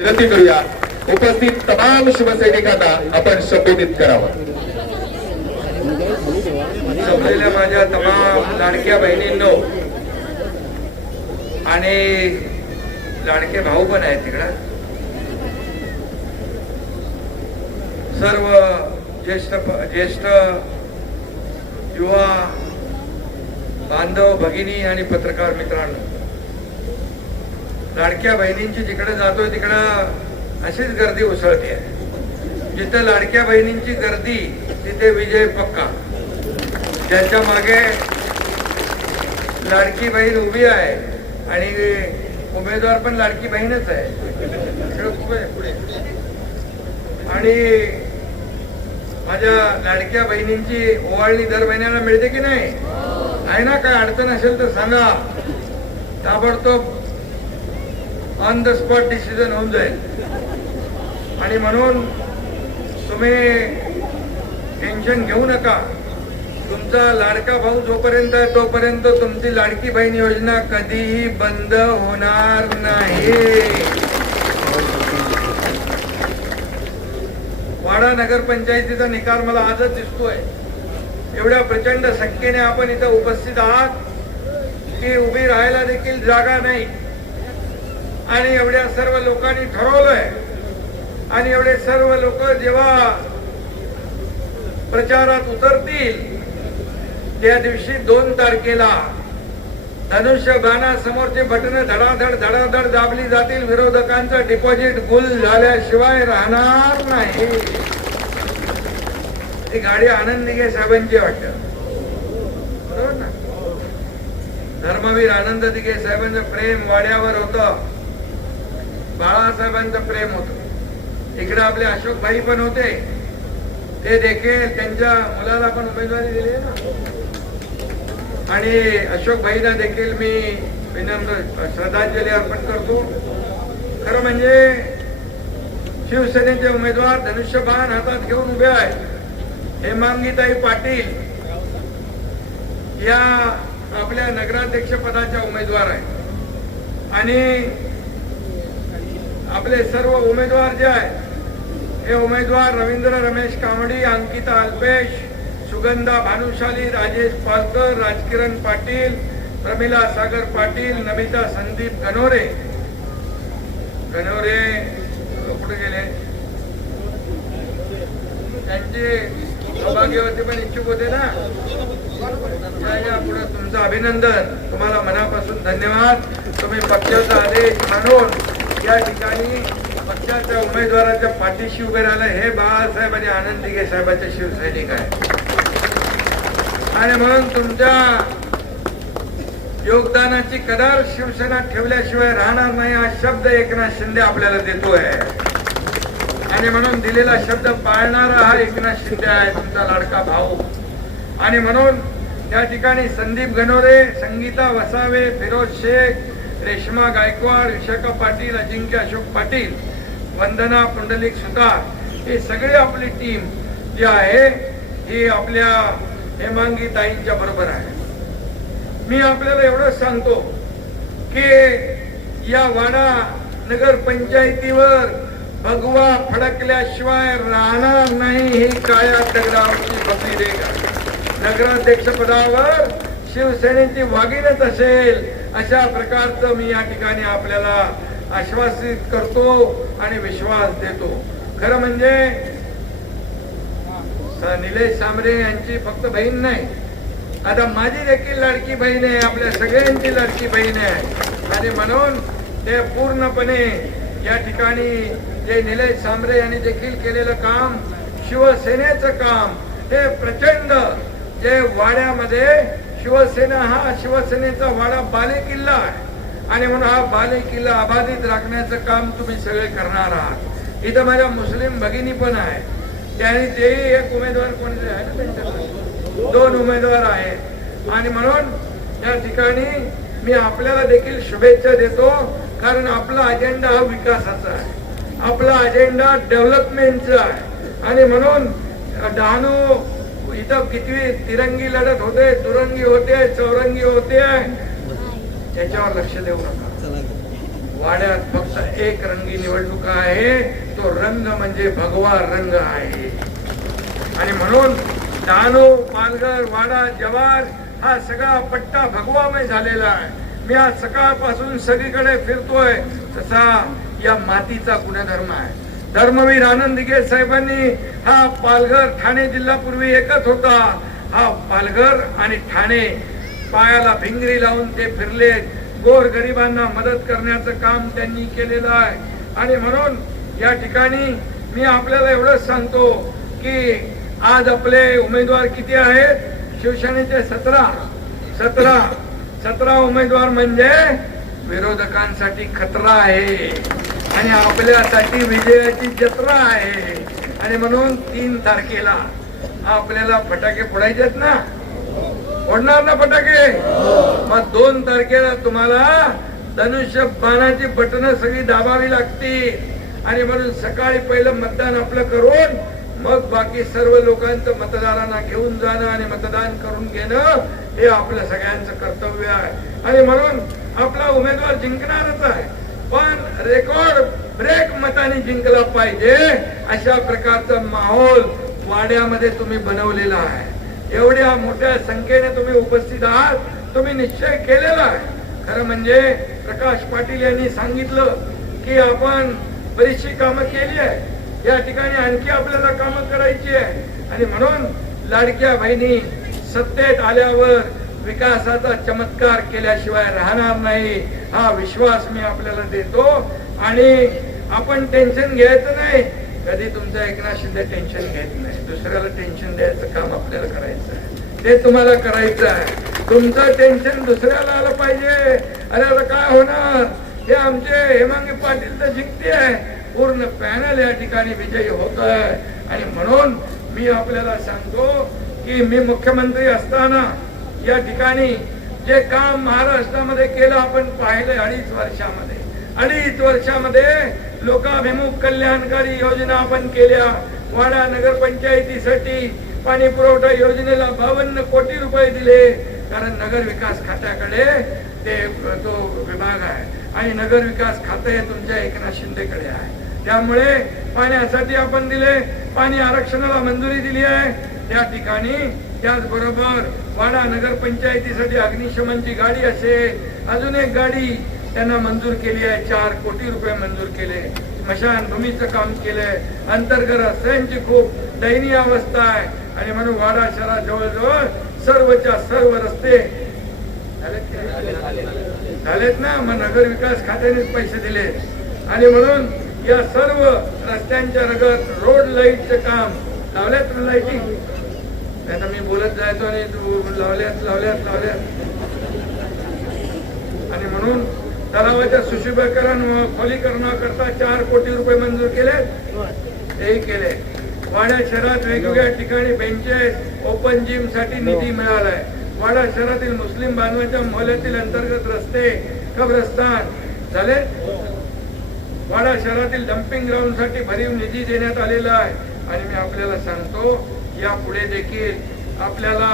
विनंती करूया उपस्थित तमाम शिवसैनिकांना आपण संबोधित करावं संपलेल्या माझ्या तमाम लाडक्या बहिणींनो आणि लाडके भाऊ पण आहेत तिकडं सर्व ज्येष्ठ ज्येष्ठ युवा बांधव भगिनी आणि पत्रकार मित्रांनो लाडक्या बहिणींची जिकडे जातोय तिकडं अशीच गर्दी उसळते जिथे लाडक्या बहिणींची गर्दी तिथे विजय पक्का ज्याच्या मागे लाडकी बहीण उभी आहे आणि उमेदवार पण लाडकी बहीणच आहे पुढे आणि माझ्या लाडक्या बहिणींची ओवाळणी दर महिन्याला मिळते की नाही आहे ना काय अडचण असेल तर सांगा ताबडतोब ऑन द स्पॉट डिसिजन होऊन जाईल आणि म्हणून तुम्ही टेन्शन घेऊ नका तुमचा लाडका भाऊ जोपर्यंत आहे तोपर्यंत तुमची लाडकी बहीण योजना कधीही बंद होणार नाही वाडा नगरपंचायतीचा निकाल मला आजच दिसतोय एवढ्या प्रचंड संख्येने आपण इथं उपस्थित आहात की उभी राहायला देखील जागा नाही आणि एवढ्या सर्व लोकांनी ठरवलंय आणि एवढे सर्व लोक जेव्हा प्रचारात उतरतील त्या दिवशी दोन तारखेला धनुष्य समोरचे बटन धडाधड धडाधड दाबली जातील विरोधकांचं डिपॉझिट गुल झाल्याशिवाय राहणार नाही ती गाडी आनंद निघे साहेबांची वाटत बरोबर ना धर्मवीर आनंद दिघे साहेबांचं प्रेम वाड्यावर होतं बाळासाहेबांचं प्रेम होत इकडे आपले अशोक भाई पण होते ते देखील त्यांच्या मुलाला पण उमेदवारी दिली ना आणि अशोक भाईला देखील मी विनम्र श्रद्धांजली अर्पण करतो खरं म्हणजे शिवसेनेचे उमेदवार धनुष्यबाण हातात घेऊन उभे आहेत हेमांगीताई पाटील या आपल्या नगराध्यक्ष पदाच्या उमेदवार आहेत आणि आपले सर्व उमेदवार जे आहेत हे उमेदवार रवींद्र रमेश कांबडी अंकिता अल्पेश सुगंधा भानुशाली राजेश पालकर राजकिरण पाटील प्रमिला सागर पाटील नमिता संदीप गनोरे गनोरे कुठे गेले त्यांचे सहभागी होते पण इच्छुक होते ना पुढे तुमचं अभिनंदन तुम्हाला मनापासून धन्यवाद तुम्ही पक्षाचा आदेश मानून या ठिकाणी पक्षाच्या उमेदवाराच्या पाठीशी उभे राहिले हे बाळासाहेब आणि आनंद दिघे साहेबांचे शिवसैनिक आहे आणि म्हणून तुमच्या योगदानाची कदार शिवसेना ठेवल्याशिवाय राहणार नाही हा शब्द एकनाथ शिंदे आपल्याला देतोय आणि म्हणून दिलेला शब्द पाळणारा हा एकनाथ शिंदे आहे तुमचा लाडका भाऊ आणि म्हणून त्या ठिकाणी संदीप गणोरे संगीता वसावे फिरोज शेख रेश्मा गायकवाड विशाखा पाटील अजिंक्य अशोक पाटील वंदना पुंडलिक सुतार हे सगळे आपली टीम जी आहे हे आपल्या हेमांगी ताईंच्या बरोबर आहे मी आपल्याला एवढंच सांगतो की या वाडा नगर पंचायतीवर भगवा फडकल्याशिवाय राहणार नाही ही काया दगडावरची बसली रेखा नगराध्यक्ष पदावर शिवसेनेची वाघिणच असेल अशा प्रकारचं मी या ठिकाणी आपल्याला आश्वासित करतो आणि विश्वास देतो खरं म्हणजे निलेश सामरे यांची फक्त बहीण नाही आता माझी देखील लाडकी बहीण आहे आपल्या सगळ्यांची लाडकी बहीण आहे आणि म्हणून ते पूर्णपणे या ठिकाणी जे निलेश सामरे यांनी देखील केलेलं काम शिवसेनेचं काम हे प्रचंड जे वाड्यामध्ये शिवसेना हा शिवसेनेचा वाडा बाले किल्ला आहे आणि म्हणून हा बाले किल्ला अबाधित राखण्याचं काम तुम्ही सगळे करणार आहात इथं माझ्या मुस्लिम भगिनी पण आहे त्याने तेही एक उमेदवार कोण आहे ना दोन उमेदवार आहेत आणि म्हणून या ठिकाणी मी आपल्याला देखील शुभेच्छा देतो कारण आपला अजेंडा हा विकासाचा आहे आपला अजेंडा डेव्हलपमेंटचा आहे आणि म्हणून डहाणू तिथं किती तिरंगी लढत होते दुरंगी होते चौरंगी होते त्याच्यावर लक्ष देऊ नका वाड्यात फक्त एक रंगी निवडणूक आहे तो रंग म्हणजे भगवा रंग आहे आणि म्हणून दानो पालघर वाडा जवार हा सगळा पट्टा भगवामय झालेला आहे मी आज सकाळपासून सगळीकडे फिरतोय तसा या मातीचा गुणधर्म आहे धर्मवीर आनंद दिघे साहेबांनी हा पालघर ठाणे जिल्हा पूर्वी एकच होता हा पालघर आणि ठाणे पायाला भिंगरी लावून ते फिरले गोर गरिबांना मदत करण्याचं काम त्यांनी केलेलं आहे आणि म्हणून या ठिकाणी मी आपल्याला एवढंच सांगतो की आज आपले उमेदवार किती आहेत शिवसेनेचे सतरा सतरा सतरा उमेदवार म्हणजे विरोधकांसाठी खतरा आहे आणि आपल्यासाठी विजयाची जत्रा आहे आणि म्हणून तीन तारखेला आपल्याला फटाके फोडायचेत ना फोडणार ना फटाके मग दोन तारखेला तुम्हाला धनुष्य बाणाची बटन सगळी दाबावी लागतील आणि म्हणून सकाळी पहिलं मतदान आपलं करून मग बाकी सर्व लोकांचं मतदारांना घेऊन जाणं आणि मतदान करून घेणं हे आपलं सगळ्यांचं कर्तव्य आहे आणि म्हणून आपला उमेदवार जिंकणारच आहे पण रेकॉर्ड ब्रेक मताने जिंकला पाहिजे अशा प्रकारचा माहोल वाड्यामध्ये तुम्ही बनवलेला आहे एवढ्या मोठ्या संख्येने तुम्ही उपस्थित आहात तुम्ही निश्चय केलेला आहे खरं म्हणजे प्रकाश पाटील यांनी सांगितलं की आपण बरीचशी कामं केली आहे या ठिकाणी आणखी आपल्याला कामं करायची आहे आणि म्हणून लाडक्या बहिणी सत्तेत आल्यावर विकासाचा चमत्कार केल्याशिवाय राहणार नाही हा विश्वास मी आपल्याला देतो आणि आपण टेन्शन घ्यायचं नाही कधी तुमचं एकनाथ शिंदे टेन्शन घेत नाही दुसऱ्याला टेन्शन द्यायचं काम आपल्याला करायचं ते तुम्हाला करायचं आहे तुमचं टेन्शन दुसऱ्याला आलं पाहिजे अरे आता काय होणार हे आमचे हेमांगी पाटील तर जिंकते आहे पूर्ण पॅनल या ठिकाणी विजयी होत आहे आणि म्हणून मी आपल्याला सांगतो की मी मुख्यमंत्री असताना या ठिकाणी जे काम महाराष्ट्रामध्ये केलं आपण पाहिलं अडीच वर्षामध्ये अडीच वर्षामध्ये लोकाभिमुख कल्याणकारी योजना आपण केल्या वाडा नगरपंचायतीसाठी पाणी पुरवठा योजनेला बावन्न कोटी रुपये दिले कारण नगर विकास खात्याकडे ते तो विभाग आहे आणि नगर विकास खातं हे तुमच्या एकनाथ शिंदेकडे आहे त्यामुळे पाण्यासाठी आपण दिले पाणी आरक्षणाला मंजुरी दिली आहे त्या ठिकाणी त्याचबरोबर वाडा नगरपंचायतीसाठी अग्निशमनची गाडी असे अजून एक गाडी त्यांना मंजूर केली आहे चार कोटी रुपये मंजूर केले स्मशानभूमीचं काम केलंय अंतर्गत रस्त्यांची खूप दयनीय अवस्था आहे आणि म्हणून वाडा शहरात जवळजवळ सर्वच्या सर्व रस्ते झालेत ना मग नगर विकास खात्याने पैसे दिले आणि म्हणून या सर्व रस्त्यांच्या रगत रोड लाईटचं काम लावल्यात लाईटिंग त्यांना मी बोलत जायचो आणि लावल्यात लावल्यात लावल्यात आणि म्हणून तलावाच्या सुशुभीकरण खोलीकरणाकरता चार कोटी रुपये मंजूर केले तेही केले वाड्या शहरात वेगवेगळ्या ठिकाणी बेंचेस ओपन जिम साठी निधी हो. मिळालाय वाडा शहरातील मुस्लिम बांधवांच्या मोहल्यातील अंतर्गत रस्ते कब्रस्तान झाले वाडा शहरातील डम्पिंग ग्राउंड साठी भरीव निधी देण्यात आलेला आहे आणि मी आपल्याला सांगतो या पुढे देखील आपल्याला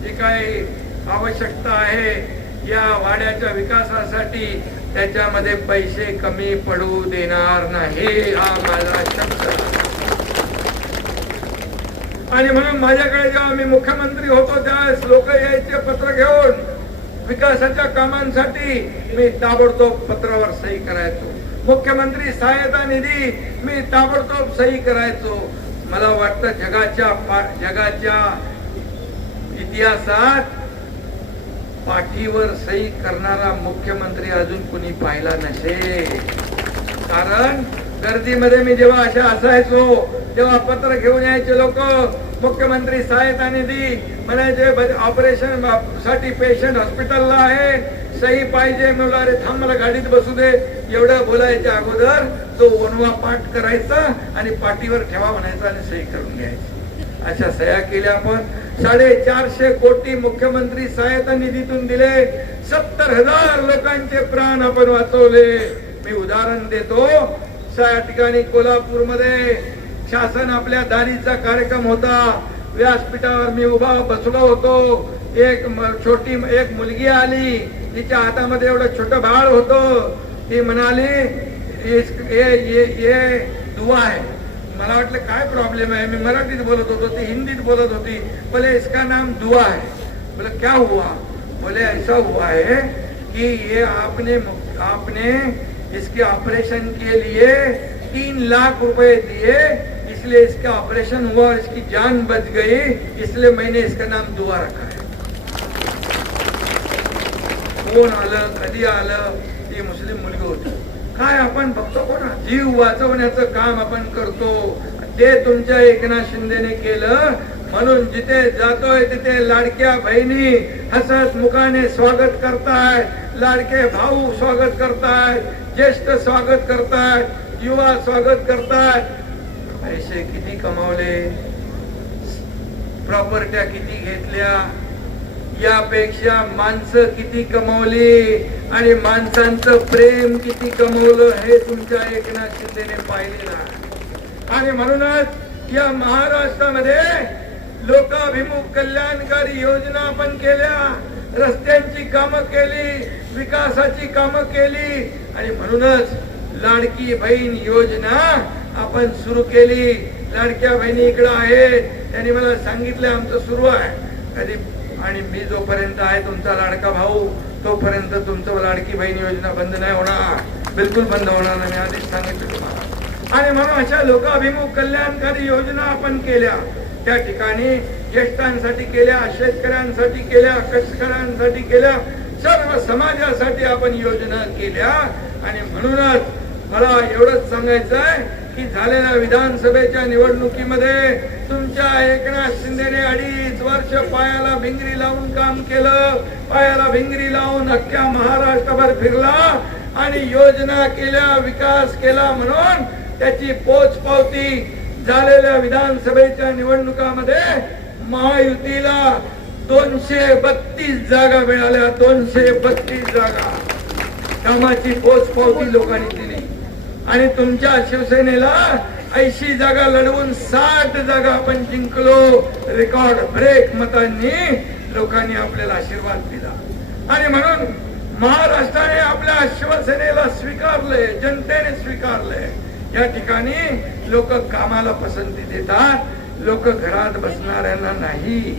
जी काही आवश्यकता आहे या वाड्याच्या विकासासाठी त्याच्यामध्ये पैसे कमी पडू देणार नाही हा माझा शब्द आणि म्हणून माझ्याकडे जेव्हा मी मुख्यमंत्री होतो त्यावेळेस लोक यायचे पत्र घेऊन विकासाच्या कामांसाठी मी ताबडतोब पत्रावर सही करायचो मुख्यमंत्री सहायता निधी मी ताबडतोब सही करायचो मला वाटत जगाच्या जगाच्या इतिहासात पाठीवर सही करणारा मुख्यमंत्री अजून कुणी पाहिला नसे कारण गर्दीमध्ये मी जेव्हा अशा असायचो तेव्हा पत्र घेऊन यायचे लोक मुख्यमंत्री सहायता निधी म्हणायचे ऑपरेशन साठी पेशंट हॉस्पिटलला आहे सही पाहिजे म्हणून अरे थांब गाडीत बसू दे एवढ्या बोलायच्या अगोदर तो वनवा पाठ करायचा आणि पाठीवर ठेवा म्हणायचा आणि सही करून घ्यायची अशा सह्या केल्या आपण साडेचारशे कोटी मुख्यमंत्री सहायता निधीतून दिले सत्तर हजार लोकांचे प्राण आपण वाचवले मी उदाहरण देतो ठिकाणी कोल्हापूरमध्ये शासन आपल्या दारीचा कार्यक्रम होता व्यासपीठावर मी उभा बसलो होतो एक छोटी एक मुलगी आली तिच्या हातामध्ये एवढं छोट बाळ होतं ये मनाली ये ये ये दुआ है मला वाटलं काय प्रॉब्लेम आहे मी मराठीत बोलत होतो ती हिंदीत बोलत होती बोले इसका नाम दुआ है बोले क्या हुआ बोले ऐसा हुआ है कि ये आपने आपने इसके ऑपरेशन के लिए तीन लाख रुपए दिए इसलिए इसका ऑपरेशन हुआ इसकी जान बच गई इसलिए मैंने इसका नाम दुआ रखा है कौन आल कधी आल वर्षातली मुलगी होती काय आपण बघतो कोणा जीव वाचवण्याचं काम आपण करतो ते तुमच्या एकनाथ शिंदेने केलं म्हणून जिथे जातोय तिथे लाडक्या बहिणी हसत मुखाने स्वागत करताय लाडके भाऊ स्वागत करताय ज्येष्ठ स्वागत करताय युवा स्वागत करताय पैसे किती कमावले प्रॉपर्ट्या किती घेतल्या यापेक्षा माणसं किती कमवली आणि माणसांचं प्रेम किती कमवलं हे तुमच्या एकनाथ शिंदेने पाहिले ना आणि म्हणूनच या महाराष्ट्रामध्ये लोकाभिमुख कल्याणकारी योजना आपण केल्या रस्त्यांची कामं केली विकासाची कामं केली आणि म्हणूनच लाडकी बहीण योजना आपण सुरू केली लाडक्या बहिणी इकडं आहेत त्यांनी मला सांगितलं आमचं सुरू आहे कधी आणि मी जोपर्यंत आहे तुमचा लाडका भाऊ तोपर्यंत तुमचं लाडकी बहीण योजना बंद नाही होणार बिलकुल बंद होणार नाही आधीच सांगितलं तुम्हाला आणि म्हणून अशा लोकाभिमुख कल्याणकारी योजना आपण केल्या त्या ठिकाणी ज्येष्ठांसाठी केल्या शेतकऱ्यांसाठी केल्या कष्टकऱ्यांसाठी केल्या सर्व समाजासाठी आपण योजना केल्या आणि म्हणूनच मला एवढंच सांगायचं आहे की झालेल्या विधानसभेच्या निवडणुकीमध्ये तुमच्या एकनाथ शिंदेने अडीच वर्ष पायाला भिंगरी लावून काम केलं पायाला भिंगरी लावून अख्ख्या महाराष्ट्रभर फिरला आणि योजना केल्या विकास केला म्हणून त्याची पावती झालेल्या विधानसभेच्या निवडणुकामध्ये महायुतीला दोनशे बत्तीस जागा मिळाल्या दोनशे बत्तीस जागा कामाची पावती लोकांनी दिली आणि तुमच्या शिवसेनेला ऐंशी जागा लढवून साठ जागा आपण जिंकलो रेकॉर्ड ब्रेक मतांनी लोकांनी आपल्याला आशीर्वाद दिला आणि म्हणून महाराष्ट्राने आपल्या शिवसेनेला स्वीकारले जनतेने स्वीकारले या ठिकाणी लोक कामाला पसंती देतात लोक घरात बसणाऱ्यांना नाही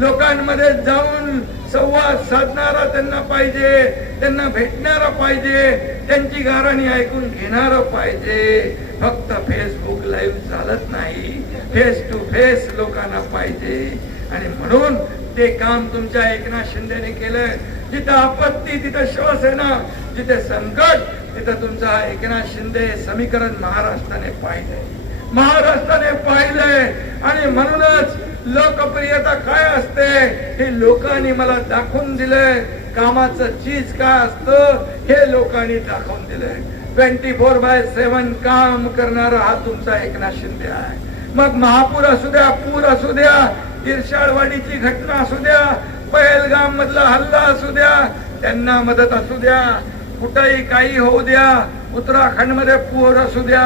लोकांमध्ये जाऊन संवाद साधणारा त्यांना पाहिजे त्यांना भेटणारा पाहिजे त्यांची गाराणी ऐकून घेणारा पाहिजे फक्त फेसबुक लाईव्ह चालत नाही फेस टू फेस लोकांना पाहिजे आणि म्हणून ते काम तुमच्या एकनाथ शिंदेने केलं जिथं आपत्ती तिथे शिवसेना जिथे संकट तिथं तुमचा एकनाथ शिंदे समीकरण महाराष्ट्राने पाहिजे महाराष्ट्राने पाहिलंय आणि म्हणूनच लोकप्रियता काय असते हे लोकांनी मला दाखवून दिलंय कामाचं चीज काय असतं हे लोकांनी दाखवून दिलंय ट्वेंटी फोर बाय सेवन काम करणारा हा तुमचा एकनाथ शिंदे आहे मग महापूर असू द्या पूर असू द्या इरशाळवाडीची घटना असू द्या पहलगाम मधला हल्ला असू द्या त्यांना मदत असू द्या कुठेही काही होऊ द्या उत्तराखंड मध्ये पूर असू द्या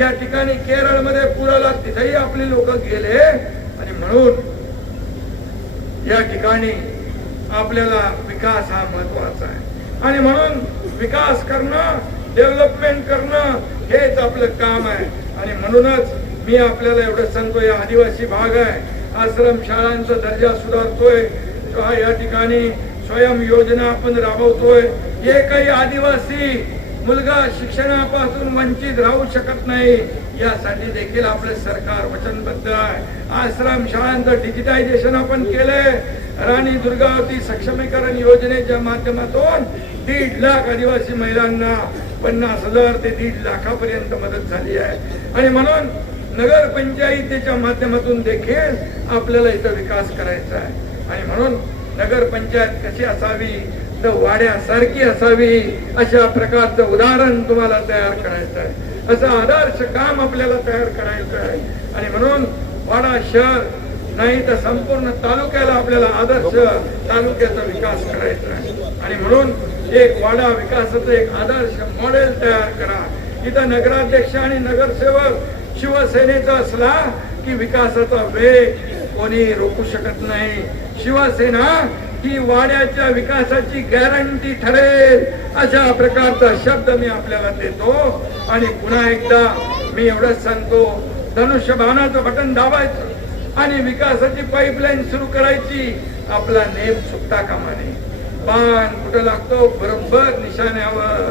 या ठिकाणी केरळ मध्ये आला तिथेही आपले लोक गेले आणि म्हणून या ठिकाणी आपल्याला विकास हा महत्वाचा आहे आणि म्हणून विकास करणं डेव्हलपमेंट करणं हेच आपलं काम आहे आणि म्हणूनच मी आपल्याला एवढं सांगतो या आदिवासी भाग आहे आश्रम शाळांचा दर्जा सुधारतोय या ठिकाणी स्वयं योजना आपण राबवतोय हे काही आदिवासी मुलगा शिक्षणापासून वंचित राहू शकत नाही यासाठी देखील आपलं सरकार वचनबद्ध आहे आश्रम शाळांचं डिजिटायझेशन आपण केलंय राणी दुर्गावती सक्षमीकरण योजनेच्या माध्यमातून दीड लाख आदिवासी महिलांना पन्नास हजार ते दीड लाखापर्यंत मदत झाली आहे आणि म्हणून नगरपंचायतीच्या माध्यमातून देखील आपल्याला इथं विकास करायचा आहे आणि म्हणून नगरपंचायत कशी असावी तर वाड्यासारखी असावी अशा प्रकारचं उदाहरण तुम्हाला तयार करायचं आहे असं आदर्श काम आपल्याला तयार करायचं आहे आणि म्हणून वाडा शहर नाही तर संपूर्ण तालुक्याला आपल्याला आदर्श तालुक्याचा विकास करायचा आहे आणि म्हणून एक वाडा विकासाचं एक आदर्श मॉडेल तयार करा इथं नगराध्यक्ष आणि नगरसेवक शिवसेनेचा असला की विकासाचा वेग कोणी रोखू शकत नाही शिवसेना ही वाड्याच्या विकासाची गॅरंटी ठरेल अशा प्रकारचा शब्द मी आपल्याला देतो आणि पुन्हा एकदा मी एवढंच सांगतो धनुष्य धनुष्यबाणाचं बटन दाबायचं आणि विकासाची पाईपलाईन सुरू करायची आपला नेम चुकता कामा पान कुठं लागतो बरोबर निशाण्यावर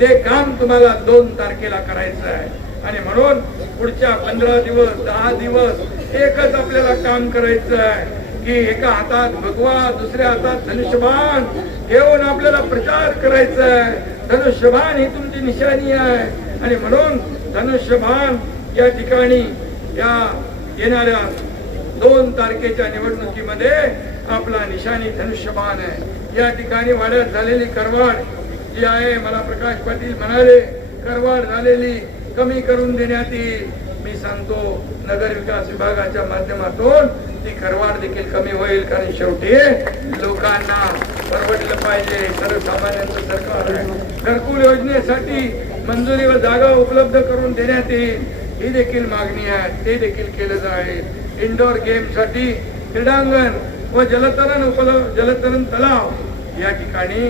ते काम तुम्हाला दोन तारखेला करायचं आहे आणि म्हणून पुढच्या पंधरा दिवस दहा दिवस एकच आपल्याला काम करायचं आहे की एका हातात भगवा दुसऱ्या हातात धनुष्यबान घेऊन आपल्याला प्रचार करायचा आहे धनुष्यबान ही तुमची निशाणी आहे आणि म्हणून धनुष्यबान या ठिकाणी या येणाऱ्या दोन तारखेच्या निवडणुकीमध्ये आपला निशाणी धनुष्यबान आहे या ठिकाणी वाढत झालेली करवाड जी आहे मला प्रकाश पाटील म्हणाले करवाड झालेली कमी करून देण्यात येईल मी सांगतो नगर विकास विभागाच्या माध्यमातून ती करवाड देखील कमी होईल कारण शेवटी लोकांना परवडलं पाहिजे सर्वसामान्यांचं सरकार आहे घरकुल योजनेसाठी मंजुरी व जागा उपलब्ध करून देण्यात येईल ही देखील मागणी आहे ते देखील केलं जाईल इंडोर गेमसाठी क्रीडांगण व जलतरण उपलब्ध जलतरण तलाव या ठिकाणी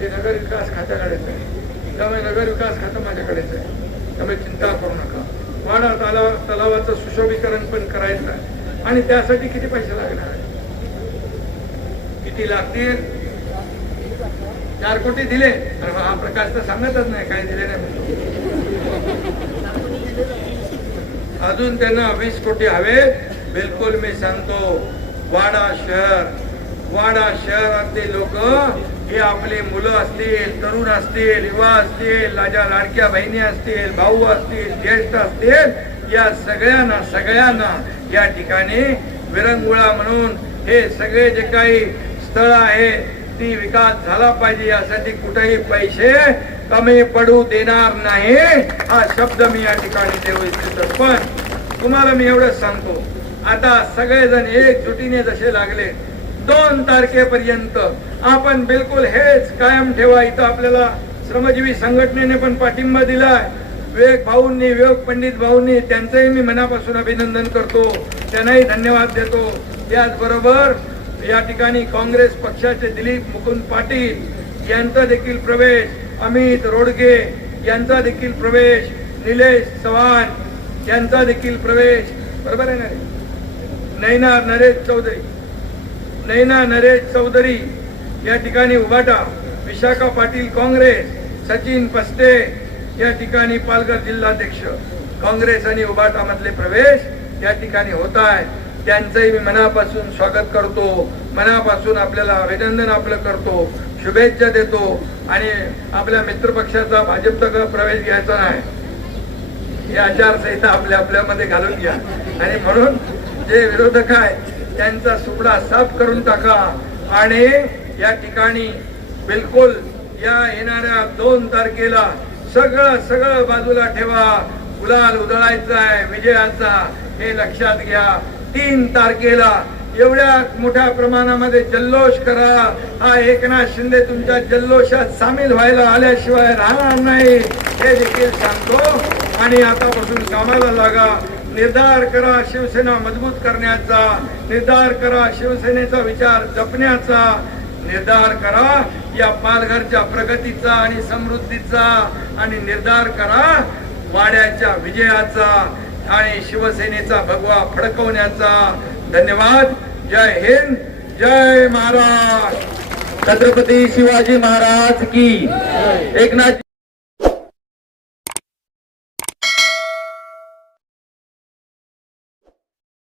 ते नगर विकास खात्याकडेच आहे त्यामुळे नगर विकास खातं माझ्याकडेच आहे त्यामुळे चिंता करू नका वाडा तलाव तलावाचं सुशोभीकरण पण करायचं आहे आणि त्यासाठी किती पैसे लागणार आहे किती लागतील चार कोटी दिले तर हा प्रकाश तर सांगतच नाही काही दिले नाही अजून त्यांना वीस कोटी हवे बिलकुल मी सांगतो वाडा शहर वाडा शहरातले लोक हे आपले मुलं असतील तरुण असतील युवा असतील लाजा लाडक्या बहिणी असतील भाऊ असतील ज्येष्ठ असतील या सगळ्यांना सगळ्यांना या ठिकाणी विरंगुळा म्हणून हे सगळे जे काही स्थळ आहे ती विकास झाला पाहिजे यासाठी कुठेही पैसे कमी पडू देणार नाही हा शब्द मी या ठिकाणी देऊ इच्छितो पण तुम्हाला मी एवढंच सांगतो आता सगळेजण एकजुटीने जसे लागले दोन तारखेपर्यंत आपण बिलकुल हेच कायम ठेवा इथं आपल्याला श्रमजीवी संघटनेने पण पाठिंबा दिलाय विवेक भाऊंनी विवेक पंडित भाऊंनी त्यांचंही मी मनापासून अभिनंदन करतो त्यांनाही धन्यवाद देतो त्याचबरोबर या ठिकाणी काँग्रेस पक्षाचे दिलीप मुकुंद पाटील यांचा देखील प्रवेश अमित रोडगे यांचा देखील प्रवेश निलेश चव्हाण यांचा देखील प्रवेश बरोबर आहे ना नैना नरेश चौधरी नैना नरेश चौधरी या ठिकाणी उभाटा विशाखा पाटील काँग्रेस सचिन पस्ते या ठिकाणी पालघर जिल्हाध्यक्ष काँग्रेस आणि उभाटामधले प्रवेश या ठिकाणी होत आहे त्यांचंही मी मनापासून स्वागत करतो मनापासून आपल्याला अभिनंदन आपलं करतो शुभेच्छा देतो आणि आपल्या मित्रपक्षाचा भाजपचा प्रवेश घ्यायचा नाही हे आचारसंहिता आपल्या आपल्यामध्ये घालून घ्या आणि म्हणून जे विरोधक आहेत त्यांचा सुपडा साफ करून टाका आणि या ठिकाणी बिलकुल या येणाऱ्या दोन तारखेला सगळं सगळं बाजूला ठेवा गुलाल उधळायचा आहे विजयाचा हे लक्षात घ्या तीन तारखेला एवढ्या मोठ्या प्रमाणामध्ये जल्लोष करा हा एकनाथ शिंदे तुमच्या जल्लोषात सामील व्हायला आल्याशिवाय राहणार नाही हे देखील सांगतो आणि आतापासून कामाला लागा निर्धार करा शिवसेना मजबूत करण्याचा निर्धार करा शिवसेनेचा विचार जपण्याचा निर्धार करा या पालघरच्या प्रगतीचा आणि समृद्धीचा आणि निर्धार करा वाड्याच्या विजयाचा आणि शिवसेनेचा भगवा फडकवण्याचा धन्यवाद जय हिंद जय महाराज छत्रपती शिवाजी महाराज की एकनाथ